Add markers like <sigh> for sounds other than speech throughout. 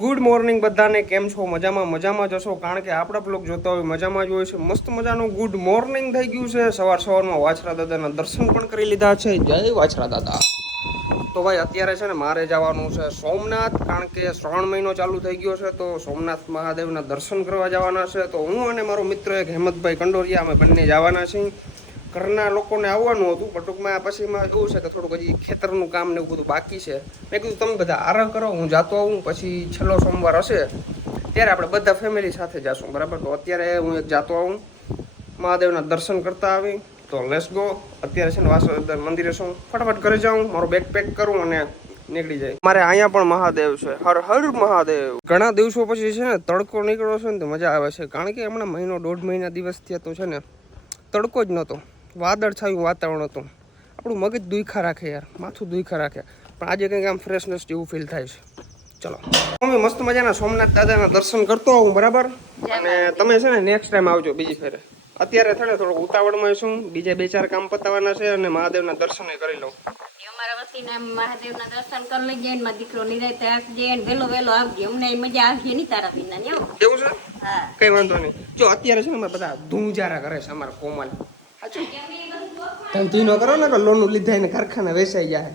Good morning બધાને, કેમ છો? મજામાં મજામાં જશો કારણ કે આપણા બ્લોગ જોતા હોય, મજામાં જ હોય છે. મસ્ત મજાનું ગુડ મોર્નિંગ થઈ ગયું છે. સવાર સવારમાં વાછરા દાદાના દર્શન પણ કરી લીધા છે. જય વાછરા દાદા. તો ભાઈ, અત્યારે છે ને મારે જવાનું છે સોમનાથ, કારણ કે શ્રાવણ મહિનો ચાલુ થઈ ગયો છે, તો સોમનાથ મહાદેવના દર્શન કરવા જવાના છે. તો હું અને મારો મિત્ર એક હેમંતભાઈ કંડોરિયા, અમે બંને જવાના છીએ. ઘરના લોકોને આવવાનું હતું, પણ ટૂંકમાં પછીમાં એવું છે કે થોડુંક હજી ખેતરનું કામ ને એવું બધું બાકી છે. મેં કીધું, તમે બધા આરામ કરો, હું જાતો આવું, પછી છેલ્લો સોમવાર હશે, ત્યારે આપણે બધા ફેમિલી સાથે જાશું. બરાબર? તો અત્યારે હું એક જાતો આવું, મહાદેવના દર્શન કરતા આવી, તો લેસ ગો અત્યારે છે ને વાસુદેવ મંદિરે શું ફટાફટ ઘરે જાઉં, મારો બેગ પેક કરું અને નીકળી જાય. મારે અહીંયા પણ મહાદેવ છે, હર હર મહાદેવ. ઘણા દિવસો પછી છે ને તડકો નીકળ્યો છે ને તો મજા આવે છે. કારણ કે હમણાં મહિનો દોઢ મહિના દિવસ થયા તો છે ને તડકો જ નહોતો. વાદળ છાયું વાતાવરણ હતું. આપણું મગજ દુખા રાખે યાર માથું દુખા રાખે. પણ આજે કંઈક આમ ફ્રેશનેસ જેવું ફીલ થાય છે. ચલો. અમે મસ્ત મજાના સોમનાથ દાદાના દર્શન કરતો આવું બરાબર? અને તમે છે ને નેક્સ્ટ ટાઈમ આવજો બીજી ફેરે. અત્યારે થોડે થોડું ઉતાવળમાં છું બીજા બે ચાર કામ પતાવવાના છે અને મહાદેવના દર્શન કરી લઉં. અમારા વતીને મહાદેવના દર્શન કરી લઈએ ને મારો દીકરો નિરાયતે આપજે ને વેલો વેલો આવજે. અમને મજા આવશે નહીં તારા વિના છે? કઈ વાંધો નહીં. જો અત્યારે છે ને અમે બધા ધૂંજારા કરે છે અમારા કોમલ. સાચું ધંધી ન કરો ને કે લોનું લીધા એને કારખાના વેચાઈ જાય.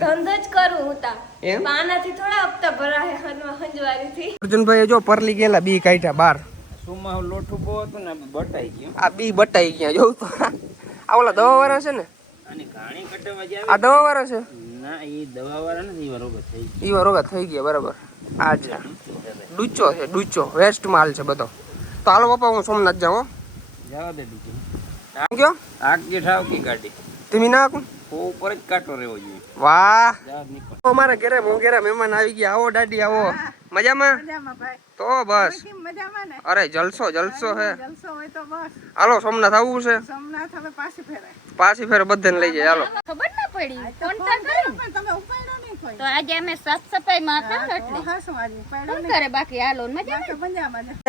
ધંધો જ કરું હું તા. એમ? આનાથી થોડા હપ્તા ભરાય હંજવારીથી અર્જુનભાઈ જો પરલી ગયેલા બી કાઢ્યા બાર. સુમાં લોઠું બહુ હતું ને બટાઈ ગયું. આ બી બટાઈ ગયા જોઉં તો. આ ઓલા દવા વાળા છે ને? અને ઘાણી કટવા જાય આ દવા વાળા છે? ના એ દવા વાળા નથી બરોબર થઈ ઈ રોગા થઈ ગયા બરાબર. આ જ. ડૂચો છે ડૂચો. વેસ્ટ માલ છે બધો. તો હાલો પપ્પા હું સોમનાથ જાઉં. જવા દે બીજું. આમ કયો? આગ ઠાવકી કાઢી તમે ના હાંકું? ઉપર જ કાટો રહેવો જોઈએ. વાહ. અમારા ઘરે મોંઘેરા મહેમાન આવી ગયા. આવો દાદી આવો. મજામાં? તો બસ. અરે જલસો જલસો હે. જલસો હોય તો બસ. હાલો સોમનાથ આવવું છે. સોમનાથ હવે પાછી ફેરે પાછી ફેર બધાને લઈ જાય. હાલો. ખબર ના પડી ફોન કરી પણ તમે ઉપાડ્યો તો આજે અમે સાફ સફાઈમાં હતા એટલે. હા શું કરે બાકી? હાલો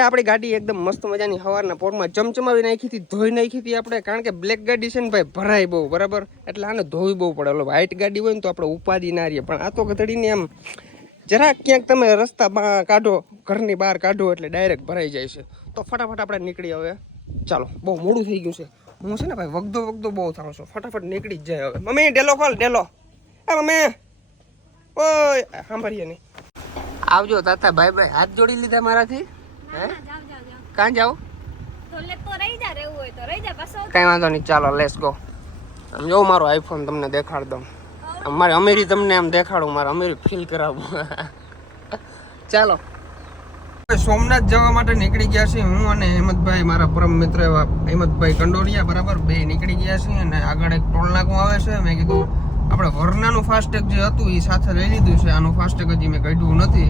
આપણી ગાડી એકદમ મસ્ત મજાની હવારના પોરમાં ચમચમાવી નાખી હતી ધોઈ નાખી હતી આપણે કારણ કે બ્લેક ગાડી છે ને ભાઈ ભરાય બહુ બરાબર? એટલે આને ધોવી બહુ પડે. ઓલો વ્હાઈટ ગાડી હોય ને તો આપણે ઉપાદી ના રહીએ. પણ આ તો ગધડીને એમ જરાક ક્યાંક તમે રસ્તા કાઢો ઘરની બહાર કાઢો એટલે ડાયરેક્ટ ભરાઈ જાય છે. તો ફટાફટ આપણે નીકળી હવે. ચાલો બહુ મોડું થઈ ગયું છે. હું છે ને ભાઈ વગદો વગદો બહુ થાઉં છું. ફટાફટ નીકળી જ જાય હવે. મમ્મી ડેલો ખોલ ડેલો. હા મમ્મી. ઓય સાંભળીએ નહીં. આવજો તાતા ભાઈ ભાઈ હાથ જોડી લીધા મારાથી? હે? કાં જાઓ? તો લે તો રહી જા રહેવું હોય તો રહી જા પાછો. કઈ વાંધો નહીં ચાલો લેસ ગો આમ જો મારો આઈફોન તમને દેખાડ દઉં. આમ મારે અમેરી તમને આમ દેખાડું મારે અમેરી ફીલ કરાવું. <laughs> ચાલો. સોમનાથ જવા માટે નીકળી ગયા છીએ હું અને હેમંતભાઈ મારા પરમ મિત્ર એવા હેમંતભાઈ કંડોરિયા બરાબર? બે નીકળી ગયા છીએ અને આગળ એક ટોલ નાકું આવે છે. મેં કીધું આપણે વરનાનું ફાસ્ટેગ જે હતું એ સાથે લઈ લીધું છે. આનું ફાસ્ટેગ હજી મેં કાઢ્યું નથી.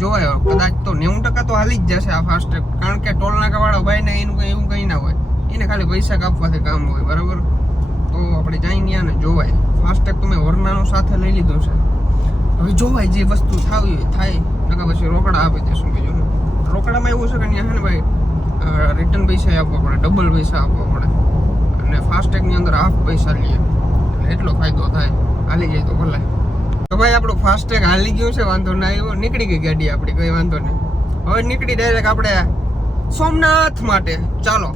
જોવાય કદાચ તો નેવું ટકા તો હાલી જ જશે આ ફાસ્ટેગ. કારણ કે ટોલનાકાવાળા ભાઈ ને એનું કંઈ એવું કંઈ ના હોય. એને ખાલી પૈસા કાપવાથી કામ હોય, બરાબર? તો આપણે જઈને ત્યાં ને જોવાય. ફાસ્ટેગ તો મેં વરનાનું સાથે લઈ લીધું છે. હવે જોવાય જે વસ્તુ થાવી હોય, થાય. નકા પછી રોકડા આપી દેશું બીજું. રોકડામાં એવું છે કે ત્યાં છે ને ભાઈ રિટર્ન પૈસા આપવા પડે ડબલ પૈસા આપવા પડે. અને ફાસ્ટેગની અંદર હાફ પૈસા લઈએ. એટલે ફાયદો થાય? હાલી જાય તો ભલે. તો ભાઈ આપણું ફાસ્ટેગ હાલી ગયું છે વાંધો ના આવ્યો નીકળી ગઈ ગાડી આપણી કઈ વાંધો નહીં. હવે નીકળી ડાયરેક્ટ આપણે સોમનાથ માટે. ચાલો.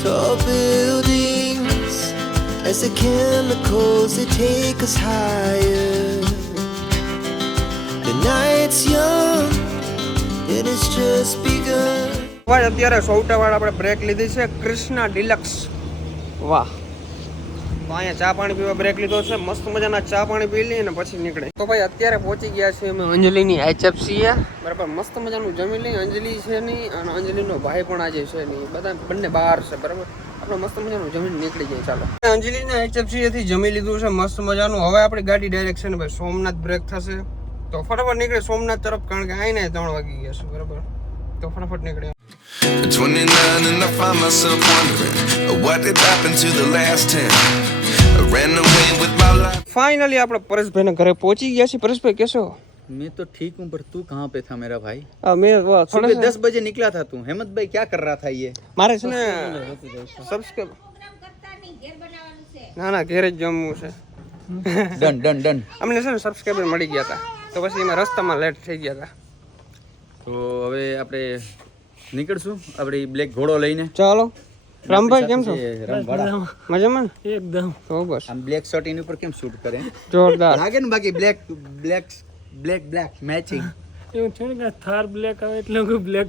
Tall buildings as the chemicals they take us higher. The night's young, it has just begun. ભાઈ અત્યારે સૌટાવાળ આપણે બ્રેક લીધી છે કૃષ્ણા ડિલક્સ વાહ. તો અહીંયા ચા પાણી પીવા બ્રેક લીધો છે. મસ્ત મજાના ચા પાણી પી લઈએ ને પછી નીકળે તો ભાઈ અત્યારે પહોંચી ગયા છીએ અમે અંજલિની એચએફસી બરાબર મસ્ત મજાનું જમી લઈ અંજલિ છે નહીં અને અંજલિનો ભાઈ પણ આજે છે નહીં. બધા બંને બહાર છે બરાબર? આપણે મસ્ત મજાનું જમીન નીકળી જાય ચાલો. અંજલિના એચએફસી થી જમી લીધું છે મસ્ત મજાનું. હવે આપણી ગાડી ડાયરેક્ટ છે ને ભાઈ સોમનાથ બ્રેક થશે. તો ફટાફટ નીકળે સોમનાથ તરફ કારણ કે આઈને ત્રણ વાગી ગયા છે બરાબર? તો ફટાફટ નીકળે. At 29 and I find myself wondering what did happen to the last 10. I ran away with my life. Finally આપણે પરેશભાઈના ઘરે પહોંચી ગયા છીએ પરેશભાઈ કેસો मैं तो ठीक हूँ पर तू कहाँ पे था मेरा भाई આ મેં વા- सुबह થોડા दस बजे निकला था तू हेमंत भाई क्या कर रहा था ये મારે છે ને સબસ્ક્રાઇબ ના ના ઘેર જ જમવું છે डन डन डन અમને છે ને સબસ્ક્રાઇબર મળી ગયા હતા તો પછી એમાં રસ્તામાં લેટ થઈ ગયા હતા તો હવે આપણે નીકળશું આપણે બ્લેક ઘોડો લઈને ચાલો રામભાઈ કેમ છો? મજામાં. એકદમ. તો બસ. આમ બ્લેક શર્ટ એની ઉપર કેમ શૂટ કરે? જોરદાર. લાગે ને બાકી black black black black matching એવું છે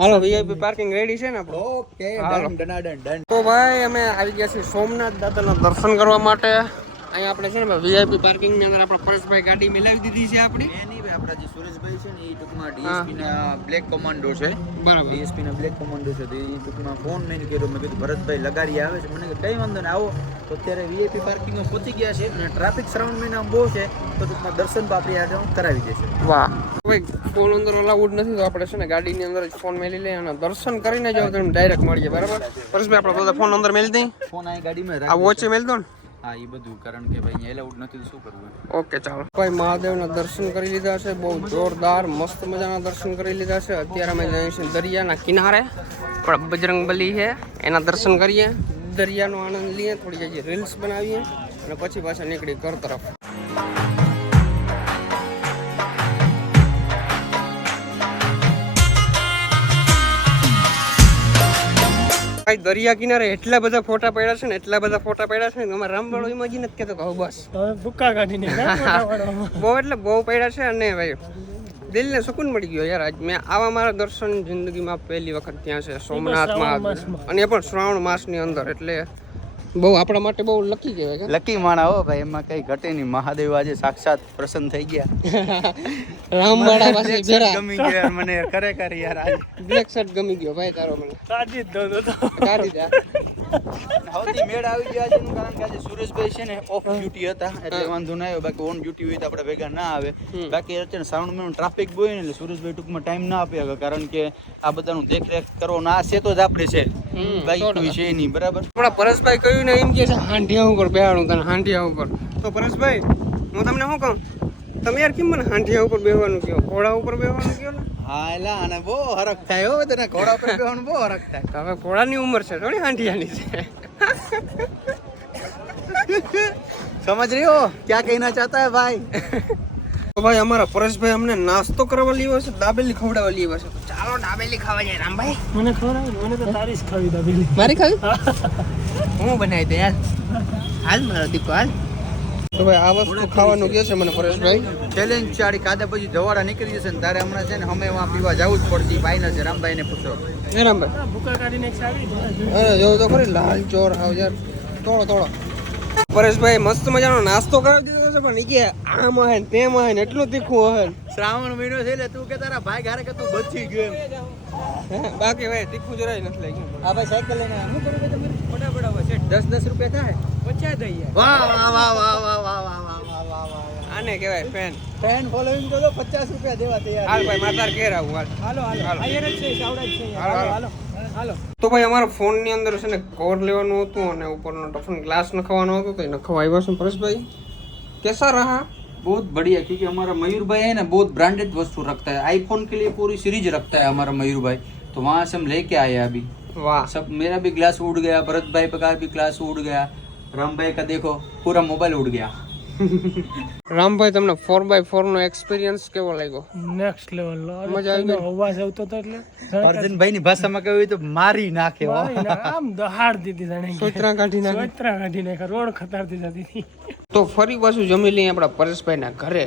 હાલો વીઆઈપી પાર્કિંગ રેડી છે ને આપણો? ઓકે ડન ડન ડનાડન ડન તો ભાઈ અમે આવી ગયા છીએ સોમનાથ દાદાના દર્શન કરવા માટે. અહીંયા આપણે છે ને વીઆઈપી પાર્કિંગની અંદર આપણે પરેશભાઈ ગાડી મિલાવી દીધી છે આપણી. એની આપણા જે સુરેશભાઈ છે ને એ ટૂંકમાં ડીએસપી ના બ્લેક કોમાન્ડો છે. બરાબર. ડીએસપી ના બ્લેક કોમાન્ડો છે. તો એ ટૂંકમાં ફોન મેં કર્યો. મેં કીધું ભરતભાઈ લગાડી આવે છે. મને કઈ વાંધો ને આવો. તો અત્યારે વીઆઈપી પાર્કિંગમાં પહોંચી ગયા છે અને ટ્રાફિક સરાઉન્ડ મહિના બહુ છે. તો ટૂંકમાં દર્શન આપણી આજે કરાવી દેશે. વાહ. ફોન અંદર અલાઉડ નથી તો આપણે છે ને ગાડીની અંદર જ ફોન મેલી લઈએ અને દર્શન કરીને જાવ તો ડાયરેક્ટ મળીએ બરાબર? પરેશભાઈ આપણે બધા ફોન અંદર મેલી દઈએ. ફોન આ ગાડીમાં આ વોચે મેલી દો ને. હા એ બધું. કારણ કે ભાઈ અહીંયા એલાઉડ નથી શું કરવું ઓકે, ચાલો. કોઈ મહાદેવના દર્શન કરી લીધા છે? બહુ જોરદાર, મસ્ત મજાના દર્શન કરી લીધા છે. અત્યારે અમે જઈશું દરિયાના કિનારે. આપણા બજરંગબલી છે, એના દર્શન કરીએ. દરિયાનો આનંદ લઈએ, થોડી જઈએ રીલ્સ બનાવીએ અને પછી પાછા નીકળી ઘર તરફ. ભાઈ દરિયા કિનારે એટલા બધા ફોટા પડ્યા છે ને એટલા બધા ફોટા પડ્યા છે ને અમારે રામવાળો ઇમેજિન જ કહેતો કહું બસ. <laughs> બહુ એટલે બહુ પડ્યા છે અને ભાઈ દિલને સુકૂન મળી ગયો યાર આજ. મેં આવા મારા દર્શન જિંદગીમાં પહેલી વખત ત્યાં છે સોમનાથમાં અને એ પણ શ્રાવણ માસની અંદર એટલે બહુ આપણા માટે બહુ લકી કહેવાય લકી માણા હો ભાઈ એમાં કઈ ઘટે નહીં. મહાદેવ આજે સાક્ષાત પ્રસન્ન થઈ ગયા. <laughs> રામવાળા પાસે જરા. ગમી ગયો યાર મને ખરેખર યાર આજે. બ્લેક શર્ટ ગમી ગયો ભાઈ તારો મને. કાઢી દે સૌથી મેળ આવી ગયા છે કારણ કે આજે સુરેશભાઈ છે ને ઓફ ડ્યુટી હતા એટલે વાંધો ના આવ્યો. બાકી ઓન ડ્યુટી હોય તો આપણે ભેગા ના આવે. બાકી અત્યારે સાઉન્ડ મેન ટ્રાફિક બોય ને એટલે સુરેશભાઈ ટૂંકમાં ટાઈમ ના આપી શકે કારણ કે આ બધાનું દેખરેખ કરવો ના છે તો જ આપણે છે. બાકી કોઈ છે નહીં બરાબર? પણ પરેશભાઈ કહ્યું ને એમ કે છે હાંડિયા ઉપર બેહાડું તને હાંડિયા ઉપર તો પરેશભાઈ હું તમને શું કહું? તમે યાર કેમ મને હાંડિયા ઉપર બેહવાનું કહો? ઘોડા ઉપર બેહવાનું કહો ને? હા એલા આને બહુ હરખ થાય હો તને ઘોડા પર બેસવાનું બહુ હરખ થાય. તમે ઘોડાની ઉંમર છે થોડી હાંડિયાની છે. સમજ રહ્યો? ક્યાં કહેના ચાહતા હે ભાઈ? તો ભાઈ અમારા પરેશભાઈ અમને નાસ્તો કરવા લીવો છે દાબેલી ખવડાવવા લીધો છે. ચાલો દાબેલી ખાવા જાય રામભાઈ. મને ખબર મને તો તારી જ ખાવી દાબેલી. મારી ખાવી? <laughs> હું બનાવી દે યાર? હાલ મારો દીકો હાલ. તો ભાઈ આ વસ્તુ ખાવાનું કે છે મને પરેશભાઈ? ચેલેન્જ ચાડી કાદા પછી ધવાડા નીકળી જશે ને તારે હમણાં છે ને અમે વાં પીવા જવું જ પડતી ભાઈ ને છે રામભાઈ ને પૂછો. એ રામભાઈ. ભૂકા કાઢીને અરે તો ખરી લાલ ચોર આવ યાર તોડો તોડો. પરેશભાઈ મસ્ત મજાનો નાસ્તો કરાવી દીધો છે પણ નીકળે કે આમ હે ને તેમ હે ને એટલું તીખું હે શ્રાવણ મહિનો છે એટલે તું કે તારા ભાઈ ઘરે કે તું બચી ગયો એમ. હે બાકી ભાઈ તીખું જરાય નથી લાગ્યું. આ ભાઈ સાયકલ લઈને શું કરું કે તમે? ફટાફટ દસ દસ રૂપિયા થાય પચાસ દઈએ વાહ વાહ વાહ વાહ વાહ વાહ વાહ વાહ વાહ વાહ વાહ આને કહેવાય ફેન ફેન ફોલોઈંગ તો તો પચાસ રૂપિયા દેવા તૈયાર હાલ ભાઈ માતાર ઘેર આવું હાલ હાલો હાલો હાલો. અહીંયા જ છે સાવડા જ છે હાલો, હાલો હાલો. હાલો હાલો તો ભાઈ અમારા ફોન ની અંદર છે ને કવર લેવાનું હતું અને ઉપરનો ટફન ગ્લાસ નખવાનો હતો તો એ નખવા આવ્યા છે પરેશભાઈ કેસા રહા बहुत बढ़िया क्योंकि हमारा मयूर भाई है ना बहुत ब्रांडेड वस्तु रखता है आईफोन के लिए पूरी सीरीज रखता है हमारा मयूर भाई तो वहां से हम लेके आए हैं अभी વાહ सब मेरा भी ग्लास उड़ गया भरत भाई का भी ग्लास उड़ गया राम भाई का देखो पूरा मोबाइल उड़ गया રામભાઈ તમને ફોર બાય ફોર નો એક્સપિરિયન્સ કેવો લાગ્યો નેક્સ્ટ લેવલ મજા આવી ગઈ? અવાજ આવતો હતો એટલે અર્જુનભાઈ ની ભાષામાં કહ્યું તો મારી નાખે મારી ના- આમ દહાડ દીધી જાણે કે. સોતરા કાઢી નાખી સોતરા કાઢી નાખ્યા રોડ ખતારતી જતી હતી તો ફરી પાછું જમી લઈએ આપણા પરેશભાઈના ઘરે